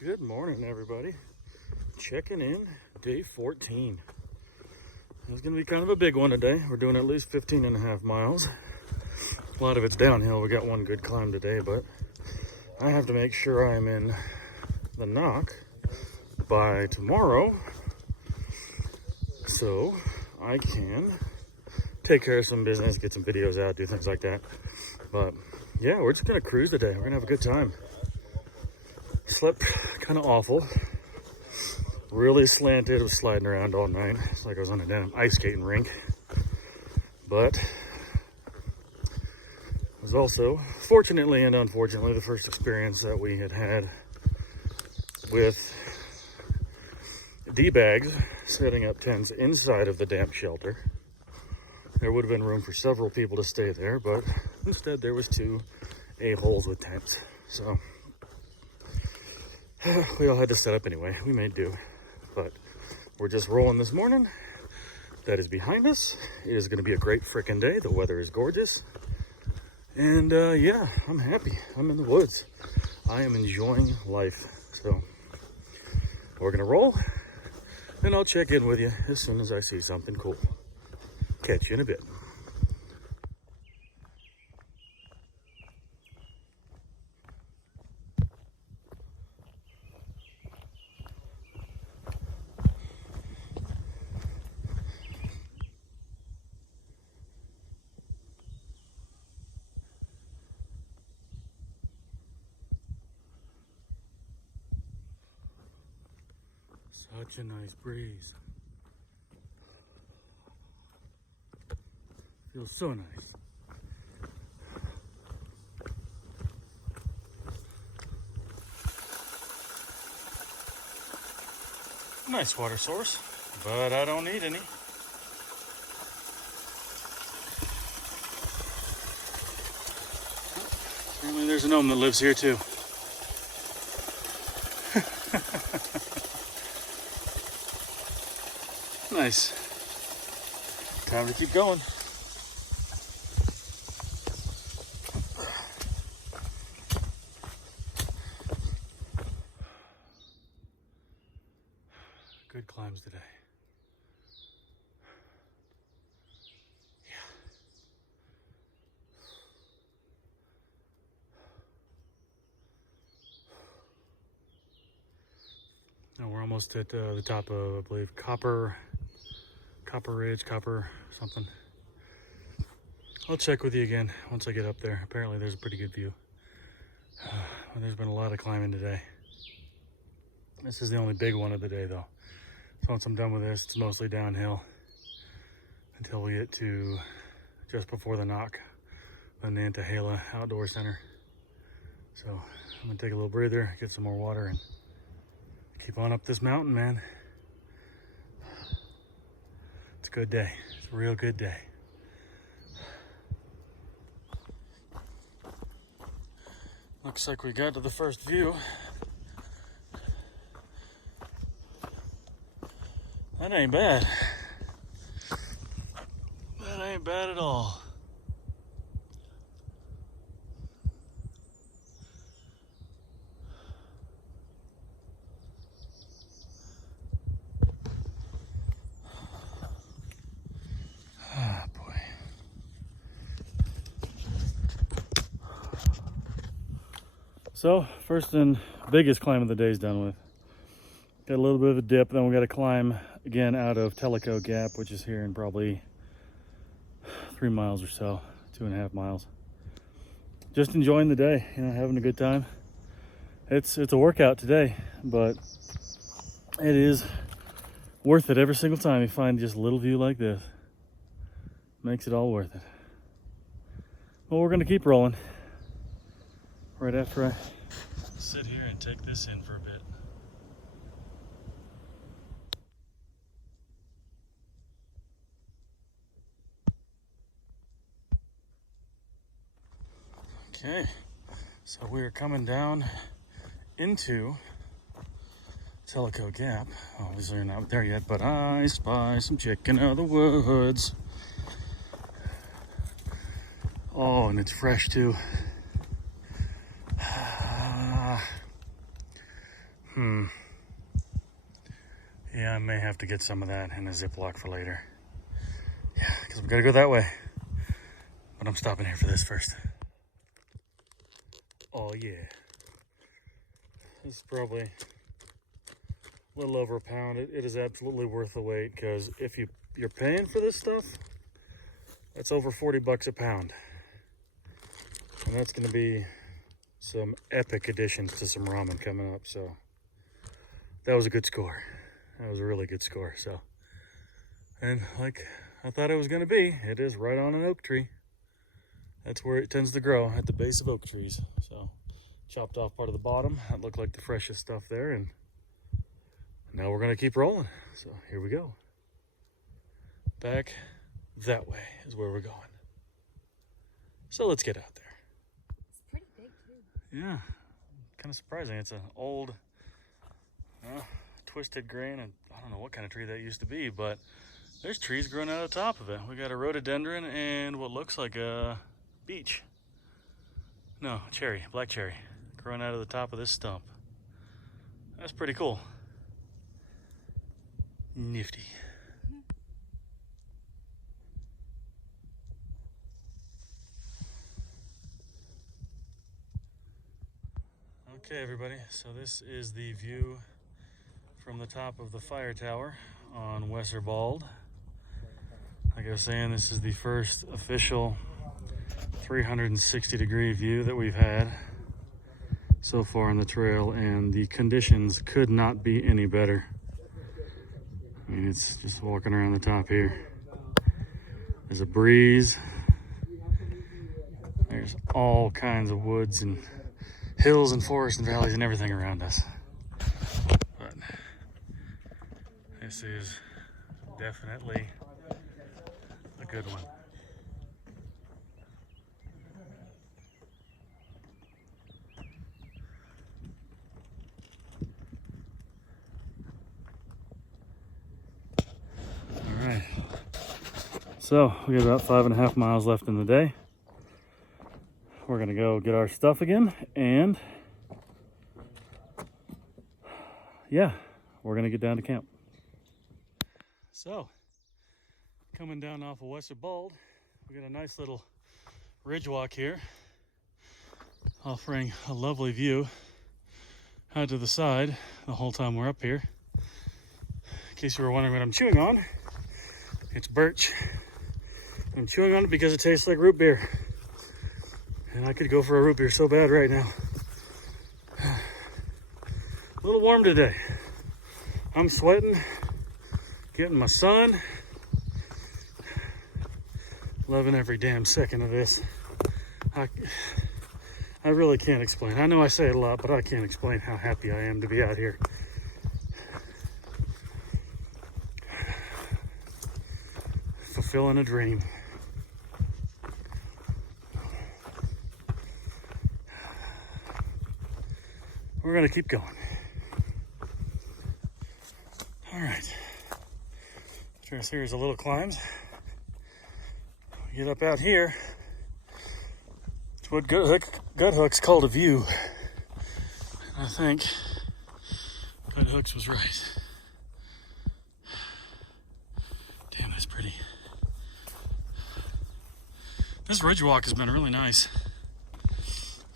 Good morning, everybody. Checking in, day 14. It's going to be kind of a big one today. We're doing at least 15.5 miles. A lot of it's downhill. We got one good climb today, but I have to make sure I'm in the knock by tomorrow so I can take care of some business, get some videos out, do things like that. But yeah, we're just going to cruise today. We're going to have a good time. Slept kind of awful. Really slanted, was sliding around all night. It's like I was on a damn ice skating rink. But it was also, fortunately and unfortunately, the first experience that we had with D-bags setting up tents inside of the damp shelter. There would have been room for several people to stay there, but instead there was two a-holes with tents. So we all had to set up anyway. We made do. But we're just rolling this morning. That is behind us. It is going to be a great freaking day. The weather is gorgeous. And yeah, I'm happy. I'm in the woods. I am enjoying life. So we're going to roll. And I'll check in with you as soon as I see something cool. Catch you in a bit. Such a nice breeze. Feels so nice. Nice water source, but I don't need any. Apparently there's a gnome that lives here too. Nice. Time to keep going. Good climbs today. Yeah. Now we're almost at the top of, I believe, Copper Ridge, Copper something. I'll check with you again once I get up there. Apparently there's a pretty good view. There's been a lot of climbing today. This is the only big one of the day though. So once I'm done with this, it's mostly downhill until we get to just before the knock, the Nantahala Outdoor Center. So I'm gonna take a little breather, get some more water, and keep on up this mountain, man. It's a good day. It's a real good day. Looks like we got to the first view. That ain't bad. That ain't bad at all. Ah, boy. So, first and biggest climb of the day is done with. Got a little bit of a dip, then we got to climb again out of Teleco Gap, which is here in probably 3 miles or so, 2.5 miles. Just enjoying the day, you know, having a good time. It's a workout today, but it is worth it every single time you find just a little view like this. Makes it all worth it. Well, we're gonna keep rolling right after I sit here and take this in for a bit. Okay, so we're coming down into Teleco Gap. Obviously, we're not there yet, but I spy some chicken out of the woods. Oh, and it's fresh too. Yeah, I may have to get some of that in a Ziploc for later. Yeah, because we gotta go that way. But I'm stopping here for this first. Oh yeah. This is probably a little over a pound. It is absolutely worth the wait, because if you're paying for this stuff, that's over 40 bucks a pound. And that's gonna be some epic additions to some ramen coming up. So that was a good score. That was a really good score. So, and like I thought it was gonna be, it is right on an oak tree. That's where it tends to grow, at the base of oak trees. So chopped off part of the bottom. That looked like the freshest stuff there, and now we're gonna keep rolling. So here we go. Back that way is where we're going. So let's get out there. It's pretty big too. Yeah, kind of surprising. It's an old, twisted grain, and I don't know what kind of tree that used to be, but there's trees growing out of the top of it. We got a rhododendron and what looks like a beech. No, cherry, black cherry, growing out of the top of this stump. That's pretty cool. Nifty. Okay, everybody, so this is the view from the top of the fire tower on Weserbald. Like I was saying, this is the first official 360-degree view that we've had so far on the trail, and the conditions could not be any better. I mean, it's just walking around the top here. There's a breeze. There's all kinds of woods and hills and forests and valleys and everything around us. But this is definitely a good one. All right. So we got about 5.5 miles left in the day. We're gonna go get our stuff again, and yeah, we're gonna get down to camp. So, coming down off of Weserbald, we got a nice little ridge walk here, offering a lovely view out to the side the whole time we're up here. In case you were wondering what I'm chewing on, it's birch. I'm chewing on it because it tastes like root beer. And I could go for a root beer so bad right now. A little warm today. I'm sweating, getting my sun. Loving every damn second of this. I really can't explain. I know I say it a lot, but I can't explain how happy I am to be out here. Fulfilling a dream. We're gonna keep going. All right. After a series of little climbs, we get up out here. It's what Gut Hooks called a view. And I think Gut Hooks was right. Damn, that's pretty. This Bridgewalk has been really nice.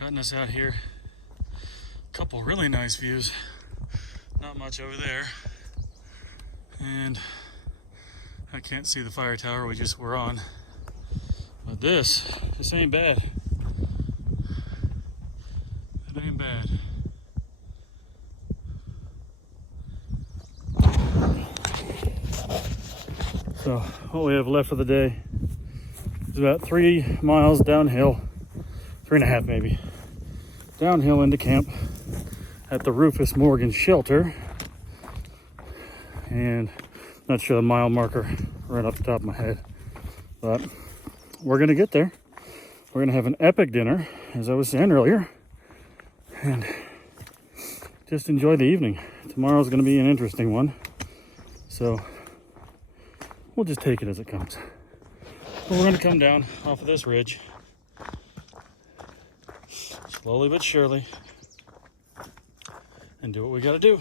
Gotten us out here. Couple really nice views, not much over there, and I can't see the fire tower we just were on, but this ain't bad. It ain't bad. So what we have left for the day is about 3 miles downhill, 3.5 maybe, downhill into camp at the Rufus Morgan Shelter, and not sure the mile marker right off the top of my head, but we're gonna get there. We're gonna have an epic dinner, as I was saying earlier, and just enjoy the evening. Tomorrow's gonna be an interesting one, so we'll just take it as it comes. But we're gonna come down off of this ridge, slowly but surely, and do what we gotta do.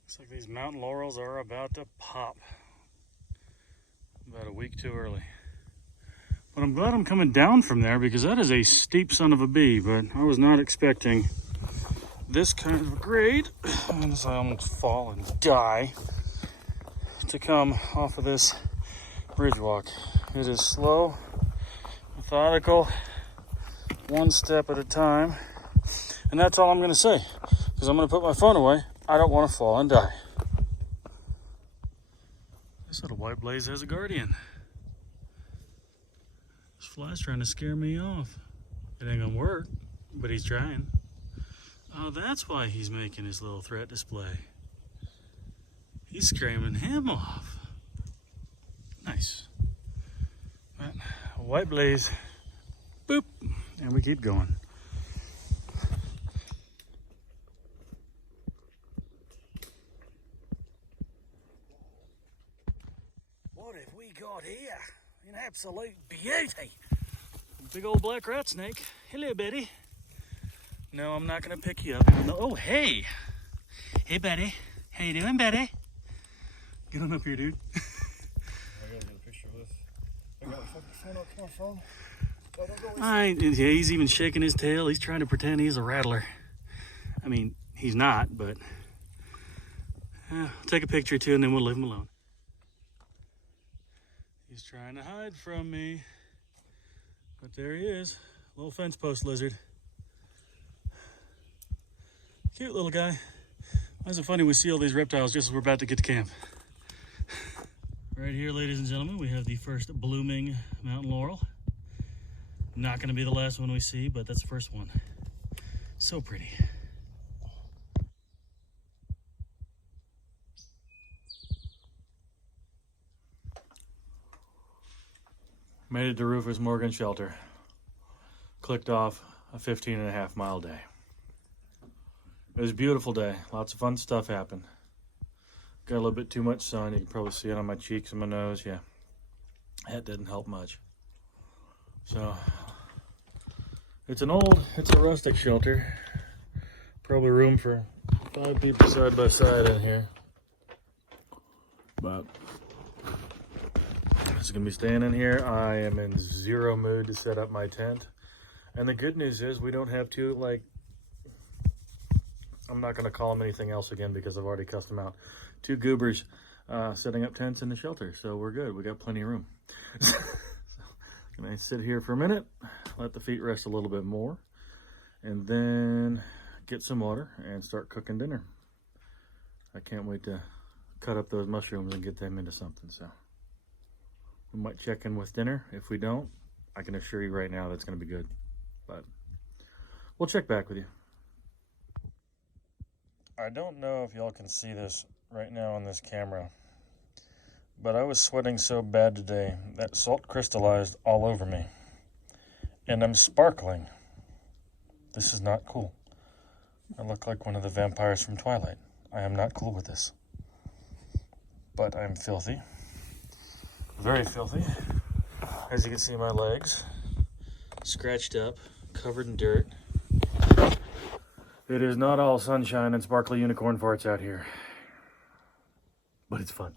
Looks like these mountain laurels are about to pop. About a week too early. But I'm glad I'm coming down from there because that is a steep son of a bee, but I was not expecting this kind of grade, as I almost fall and die, to come off of this Bridgewalk. It is slow, methodical, one step at a time, and that's all I'm gonna say, because I'm gonna put my phone away. I don't want to fall and die. This little white blaze has a guardian. This fly's trying to scare me off. It ain't gonna work, but he's trying. Oh, that's why he's making his little threat display. He's screaming him off. Nice. Right. A white blaze. Boop. And we keep going. What have we got here? An absolute beauty. Big old black rat snake. Hello, Betty. No, I'm not gonna pick you up. Oh, hey. Hey, Betty. How you doing, Betty? Get on up here, dude. I gotta get a picture of this. I gotta fuck the phone up to my phone. Oh, don't go Yeah, he's even shaking his tail. He's trying to pretend he's a rattler. I mean, he's not, but I'll take a picture too, and then we'll leave him alone. He's trying to hide from me, but there he is, little fence post lizard. Cute little guy. Why is it funny we see all these reptiles just as we're about to get to camp? Right here, ladies and gentlemen, we have the first blooming mountain laurel. Not going to be the last one we see, but that's the first one. So pretty. Made it to Rufus Morgan Shelter. Clicked off a 15.5-mile day. It was a beautiful day. Lots of fun stuff happened. Got a little bit too much sun. You can probably see it on my cheeks and my nose. Yeah, that didn't help much. So, it's a rustic shelter. Probably room for 5 people side by side in here. But I'm gonna be staying in here. I am in zero mood to set up my tent. And the good news is we don't have to, like, I'm not gonna call them anything else again because I've already cussed them out. 2 goobers setting up tents in the shelter, so we're good. We got plenty of room. So, gonna sit here for a minute, let the feet rest a little bit more, and then get some water and start cooking dinner. I can't wait to cut up those mushrooms and get them into something. So we might check in with dinner. If we don't, I can assure you right now that's gonna be good. But we'll check back with you. I don't know if y'all can see this right now on this camera, but I was sweating so bad today that salt crystallized all over me. And I'm sparkling. This is not cool. I look like one of the vampires from Twilight. I am not cool with this. But I'm filthy. Very filthy. As you can see, my legs scratched up, covered in dirt. It is not all sunshine and sparkly unicorn farts out here, but it's fun.